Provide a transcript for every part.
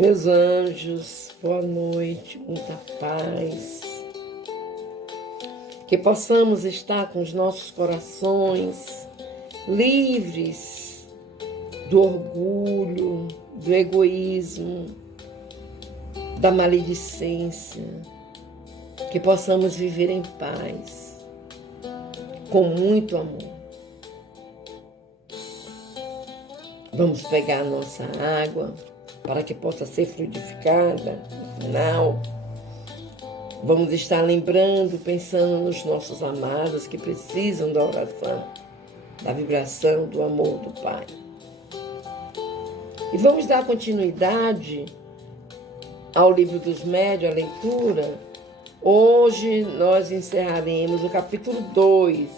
Meus anjos, boa noite, muita paz. Que possamos estar com os nossos corações livres do orgulho, do egoísmo, da maledicência. Que possamos viver em paz, com muito amor. Vamos pegar a nossa água para que possa ser fluidificada no final. Vamos estar lembrando, pensando nos nossos amados que precisam da oração, da vibração, do amor do Pai. E vamos dar continuidade ao livro dos médiuns, a leitura. Hoje nós encerraremos o capítulo 2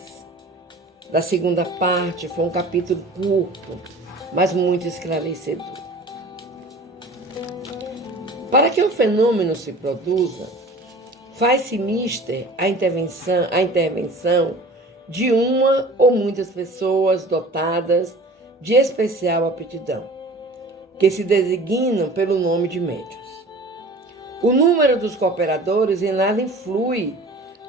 da segunda parte. Foi um capítulo curto, mas muito esclarecedor. Para que o fenômeno se produza, faz-se mister a intervenção de uma ou muitas pessoas dotadas de especial aptidão, que se designam pelo nome de médiuns. O número dos cooperadores em nada influi,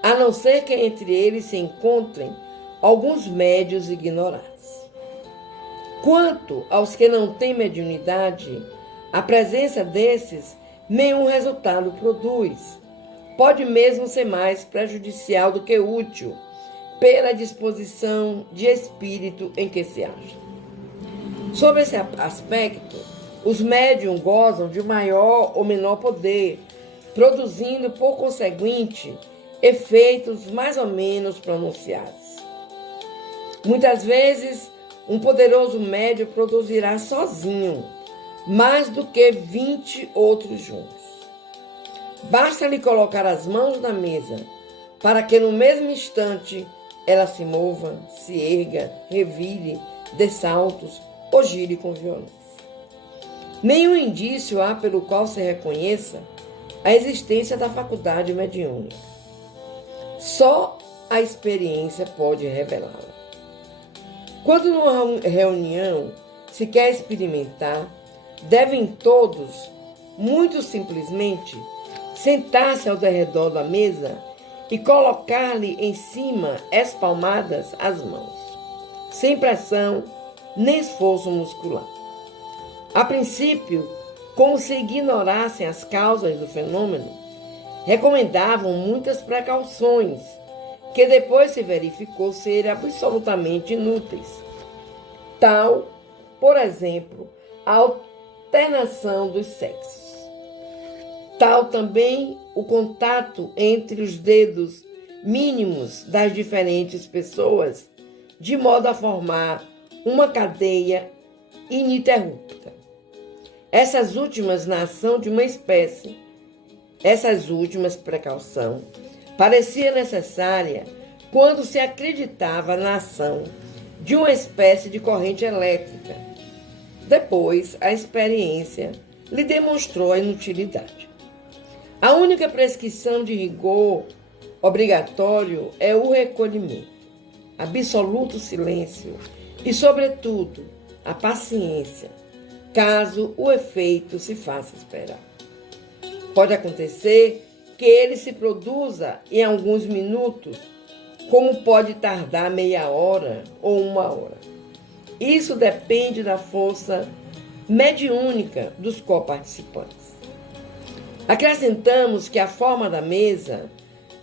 a não ser que entre eles se encontrem alguns médiuns ignorados. Quanto aos que não têm mediunidade, a presença desses nenhum resultado produz. Pode mesmo ser mais prejudicial do que útil, pela disposição de espírito em que se acha. Sobre esse aspecto, os médiuns gozam de maior ou menor poder, produzindo, por conseguinte, efeitos mais ou menos pronunciados. Muitas vezes, um poderoso médium produzirá sozinho mais do que 20 outros juntos. Basta-lhe colocar as mãos na mesa para que no mesmo instante ela se mova, se erga, revire, dê saltos ou gire com violência. Nenhum indício há pelo qual se reconheça a existência da faculdade mediúnica. Só a experiência pode revelá-la. Quando numa reunião se quer experimentar, devem todos, muito simplesmente, sentar-se ao redor da mesa e colocar-lhe em cima, espalmadas, as mãos, sem pressão nem esforço muscular. A princípio, como se ignorassem as causas do fenômeno, recomendavam muitas precauções, que depois se verificou serem absolutamente inúteis. Tal, por exemplo, a alternação dos sexos. Tal também o contato entre os dedos mínimos das diferentes pessoas, de modo a formar uma cadeia ininterrupta. Essas últimas precaução parecia necessária quando se acreditava na ação de uma espécie de corrente elétrica. Depois, a experiência lhe demonstrou a inutilidade. A única prescrição de rigor obrigatório é o recolhimento, absoluto silêncio e, sobretudo, a paciência, caso o efeito se faça esperar. Pode acontecer que ele se produza em alguns minutos, como pode tardar meia hora ou uma hora. Isso depende da força mediúnica dos coparticipantes. Acrescentamos que a forma da mesa,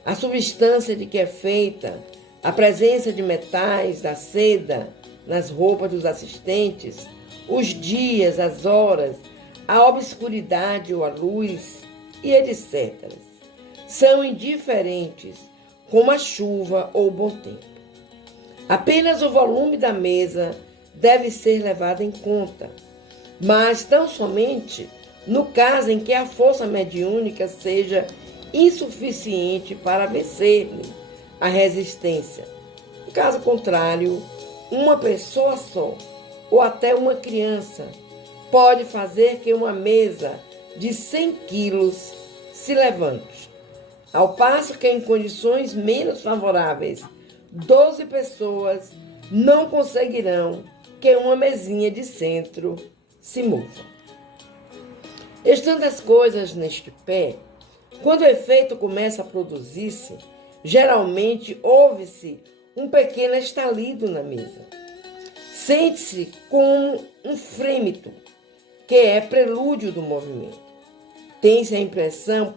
a substância de que é feita, a presença de metais, da seda, nas roupas dos assistentes, os dias, as horas, a obscuridade ou a luz, e etc., são indiferentes, como a chuva ou o bom tempo. Apenas o volume da mesa deve ser levado em conta, mas tão somente no caso em que a força mediúnica seja insuficiente para vencer-lhe a resistência. No caso contrário, uma pessoa só, ou até uma criança, pode fazer que uma mesa de 100 quilos se levante, ao passo que em condições menos favoráveis, 12 pessoas não conseguirão que uma mesinha de centro se mova. Estando as coisas neste pé, quando o efeito começa a produzir-se, geralmente ouve-se um pequeno estalido na mesa. Sente-se como um frêmito, que é prelúdio do movimento. Tem-se a impressão,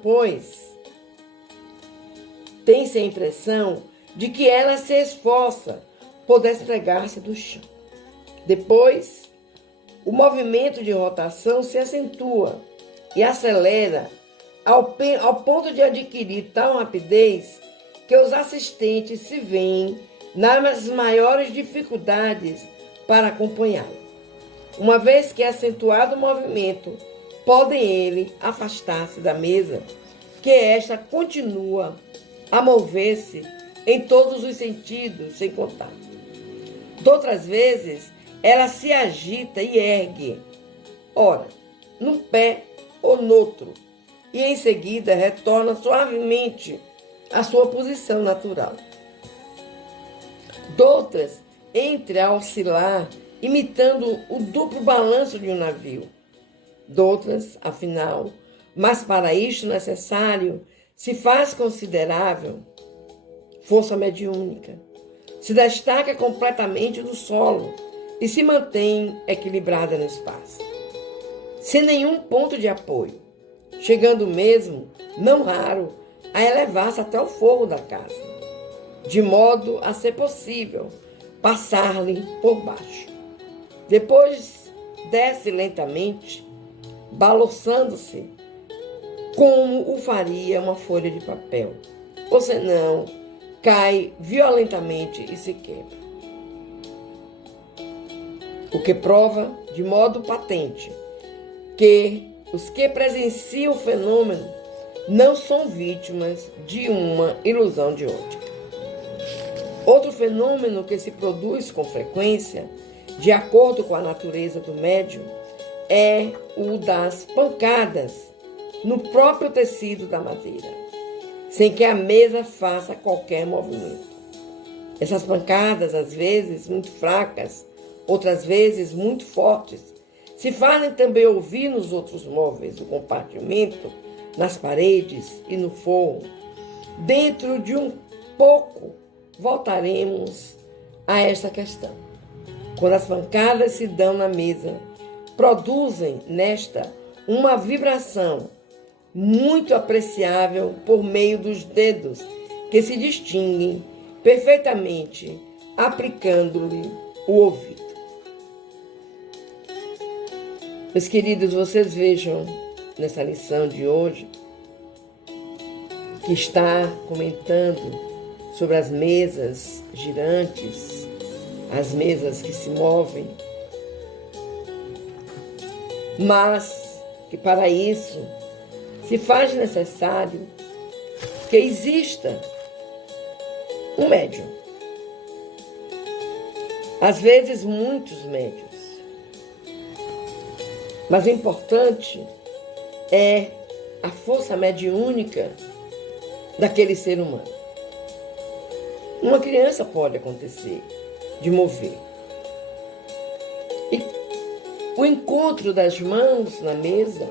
de que ela se esforça por despregar-se do chão. Depois, o movimento de rotação se acentua e acelera ao ponto de adquirir tal rapidez que os assistentes se veem nas maiores dificuldades para acompanhá-lo. Uma vez que é acentuado o movimento, podem ele afastar-se da mesa, que esta continua a mover-se em todos os sentidos, sem contato. Outras vezes, ela se agita e ergue, ora, num pé ou noutro, e em seguida retorna suavemente à sua posição natural. Outras, entre a oscilar, imitando o duplo balanço de um navio. Outras, afinal, mas para isto necessário, se faz considerável força mediúnica, se destaca completamente do solo e se mantém equilibrada no espaço, sem nenhum ponto de apoio, chegando mesmo, não raro, a elevar-se até o forro da casa, de modo a ser possível passar-lhe por baixo. Depois desce lentamente, balançando-se, como o faria uma folha de papel, ou senão cai violentamente e se quebra. O que prova de modo patente que os que presenciam o fenômeno não são vítimas de uma ilusão de ótica. Outro fenômeno que se produz com frequência, de acordo com a natureza do médium, é o das pancadas no próprio tecido da madeira, sem que a mesa faça qualquer movimento. Essas pancadas, às vezes muito fracas, outras vezes muito fortes, se fazem também ouvir nos outros móveis do compartimento, nas paredes e no forro. Dentro de um pouco voltaremos a esta questão. Quando as pancadas se dão na mesa, produzem nesta uma vibração muito apreciável por meio dos dedos, que se distinguem perfeitamente aplicando-lhe o ouvido. Meus queridos, vocês vejam nessa lição de hoje que está comentando sobre as mesas girantes, as mesas que se movem, mas que para isso se faz necessário que exista um médium. Às vezes, muitos médiuns. Mas o importante é a força mediúnica daquele ser humano. Uma criança pode acontecer de mover. E o encontro das mãos na mesa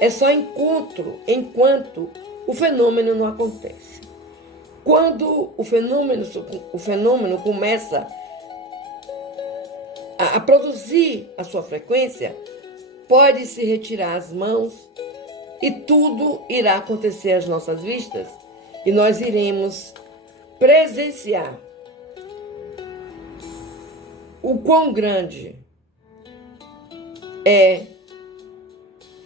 é só encontro enquanto o fenômeno não acontece. Quando o fenômeno começa a produzir a sua frequência, pode-se retirar as mãos e tudo irá acontecer às nossas vistas e nós iremos presenciar o quão grande é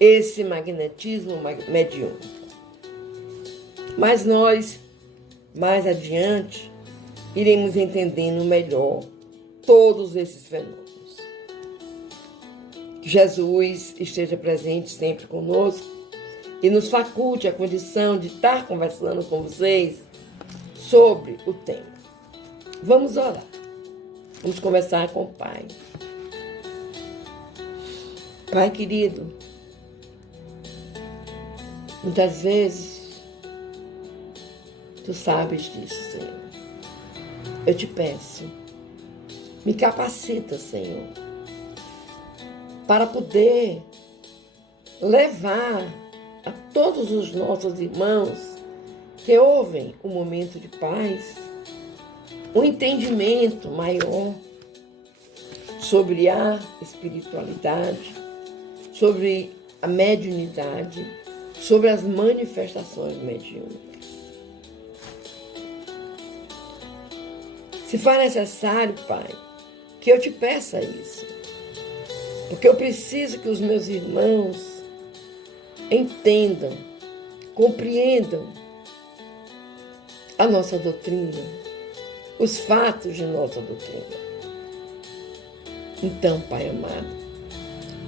esse magnetismo mediúnico. Mas nós, mais adiante, iremos entendendo melhor todos esses fenômenos. Que Jesus esteja presente sempre conosco e nos faculte a condição de estar conversando com vocês sobre o tema. Vamos orar. Vamos conversar com o Pai. Pai querido, muitas vezes Tu sabes disso, Senhor. Eu te peço, me capacita, Senhor, para poder levar a todos os nossos irmãos que ouvem o momento de paz um entendimento maior sobre a espiritualidade, sobre a mediunidade, sobre as manifestações mediúnicas. Se for necessário, Pai, que eu te peça isso, porque eu preciso que os meus irmãos entendam, compreendam a nossa doutrina, os fatos de nossa doutrina. Então, Pai amado,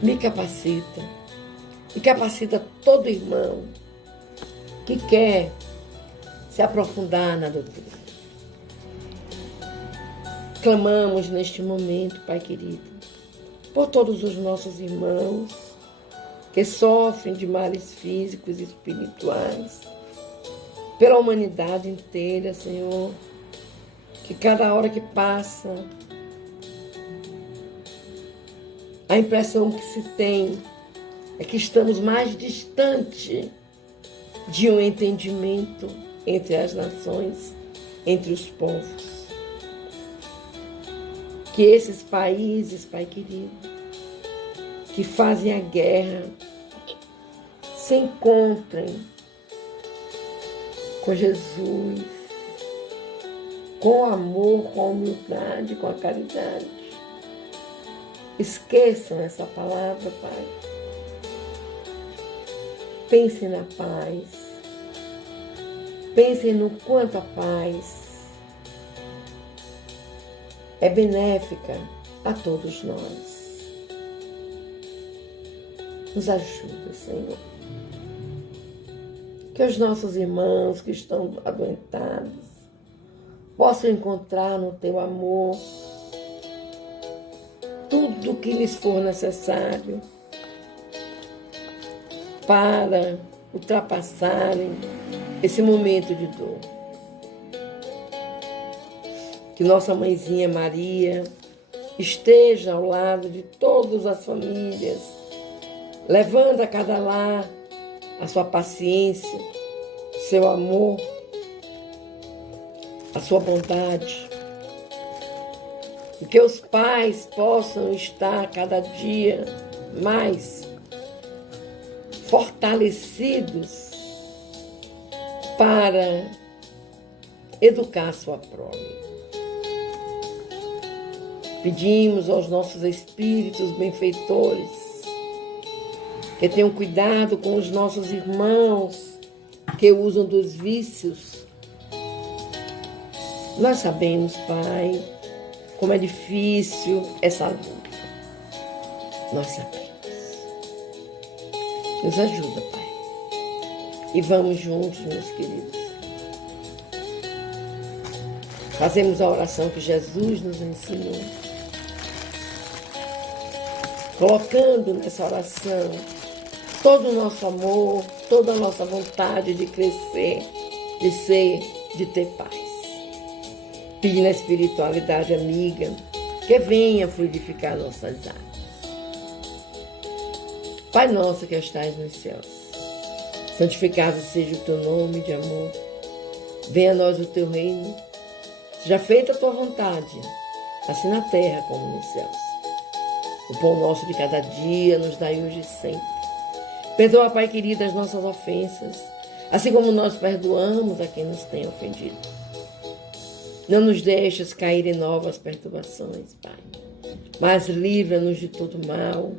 me capacita todo irmão que quer se aprofundar na doutrina. Clamamos neste momento, Pai querido, por todos os nossos irmãos que sofrem de males físicos e espirituais, pela humanidade inteira, Senhor, que cada hora que passa, a impressão que se tem é que estamos mais distante de um entendimento entre as nações, entre os povos. Que esses países, Pai querido, que fazem a guerra, se encontrem com Jesus, com amor, com a humildade, com a caridade. Esqueçam essa palavra, Pai. Pensem na paz. Pensem no quanto a paz é benéfica a todos nós. Nos ajuda, Senhor. Que os nossos irmãos que estão adoentados possam encontrar no Teu amor tudo o que lhes for necessário para ultrapassarem esse momento de dor. Que nossa mãezinha Maria esteja ao lado de todas as famílias, levando a cada lar a sua paciência, o seu amor, a sua bondade. E que os pais possam estar cada dia mais fortalecidos para educar sua prole. Pedimos aos nossos espíritos benfeitores que tenham cuidado com os nossos irmãos que usam dos vícios. Nós sabemos, Pai, como é difícil essa luta. Nós sabemos. Nos ajuda, Pai. E vamos juntos, meus queridos. Fazemos a oração que Jesus nos ensinou. Colocando nessa oração todo o nosso amor, toda a nossa vontade de crescer, de ser, de ter paz. Pedindo a espiritualidade amiga que venha fluidificar nossas águas. Pai nosso que estais nos céus, santificado seja o teu nome de amor. Venha a nós o teu reino. Seja feita a tua vontade, assim na terra como nos céus. O pão nosso de cada dia nos dai hoje e sempre. Perdoa, Pai querido, as nossas ofensas, assim como nós perdoamos a quem nos tem ofendido. Não nos deixes cair em novas perturbações, Pai, mas livra-nos de todo mal,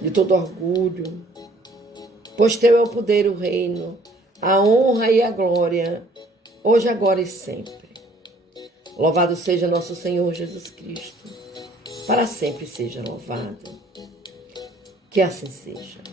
de todo orgulho, pois teu é o poder, o reino, a honra e a glória, hoje, agora e sempre. Louvado seja nosso Senhor Jesus Cristo, para sempre seja louvado. Que assim seja.